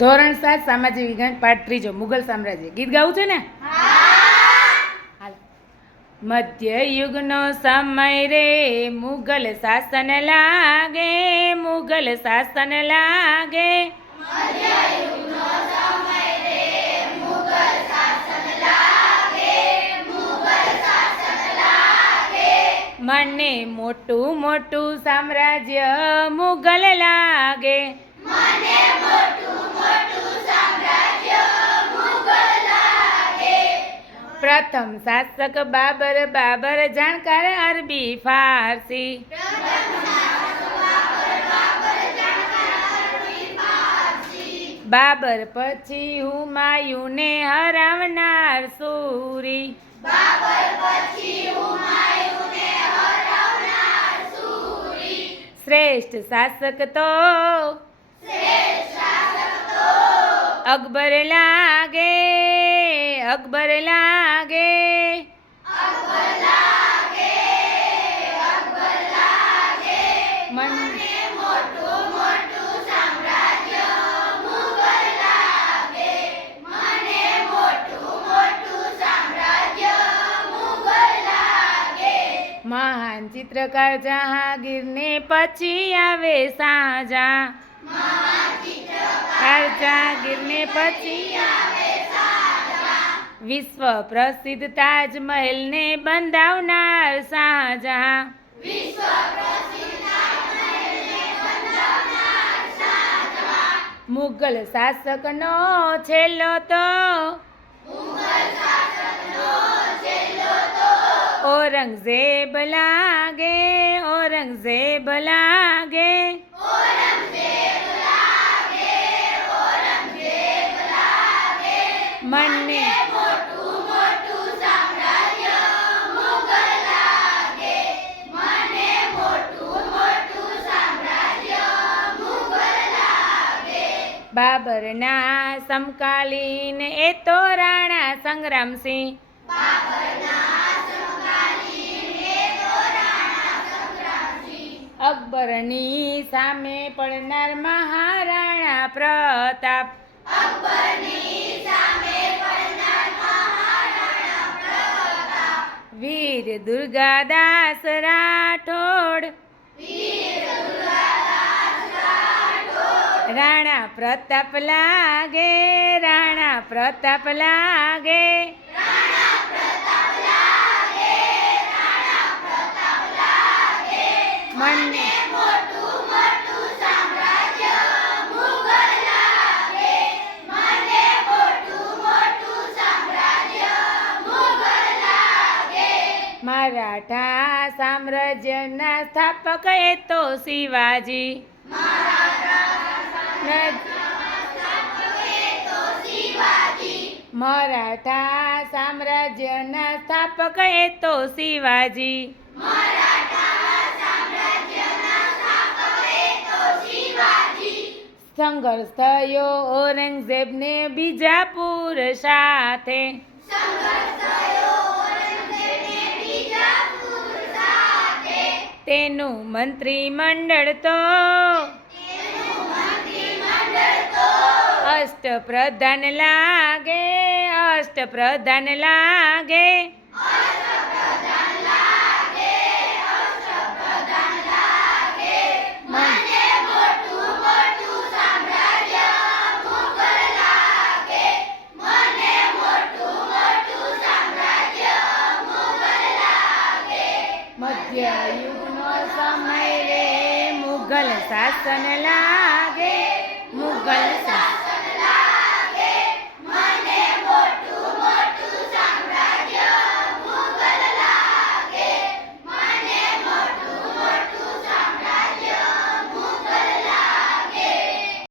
ધોરણ સાત સામાજિક વિજ્ઞાન પાઠ ત્રીજો મુગલ સામ્રાજ્ય. ગીત ગાવું છે ને. મધ્ય યુગનો સમય રે મુગલ શાસન લાગે મુગલ શાસન લાગે. મને મોટું મોટું સામ્રાજ્ય મુઘલ લાગે. પ્રથમ શાસક બાબર બાબર જાણકાર અરબી ફારસી. બાબર પછી હુમાયુને હરાવનાર સુરી. શ્રેષ્ઠ શાસક તો અકબર લાગે. અકબર લાગે. મહાન ચિત્રકાર જહાંગીરને પછી આવે સાજા. જહાંગીરને પછી વિશ્વ પ્રસિદ્ધ તાજમહેલને બંધાવનાર શાહજહાં. મુગલ શાસકનો છેલ્લો તો ઔરંગઝેબ લાગે ઔરંગઝેબ લાગે. બાબરના સમકાલીન, એ તો રાણા સંગ્રામસિંહ. અકબરની સામે પડનાર મહારાણા પ્રતાપ. વીર દુર્ગાદાસ રાઠોડ. રાણા પ્રતાપ લાગે રાણા પ્રતાપ લાગે. મને મરાઠા સામ્રાજ્યના સ્થાપક એ તો શિવાજી. ન- મરાઠા સામ્રાજ્યના સ્થાપક એ તો શિવાજી. સંઘર્ષ થયો ઔરંગઝેબને બીજાપુર સાથે. તેનું મંત્રીમંડળ તો અષ્ટપ્રધાન લાગે અષ્ટપ્રધાન લાગે. મધ્ય યુગનો સમય રે મુગલ શાસન લાગે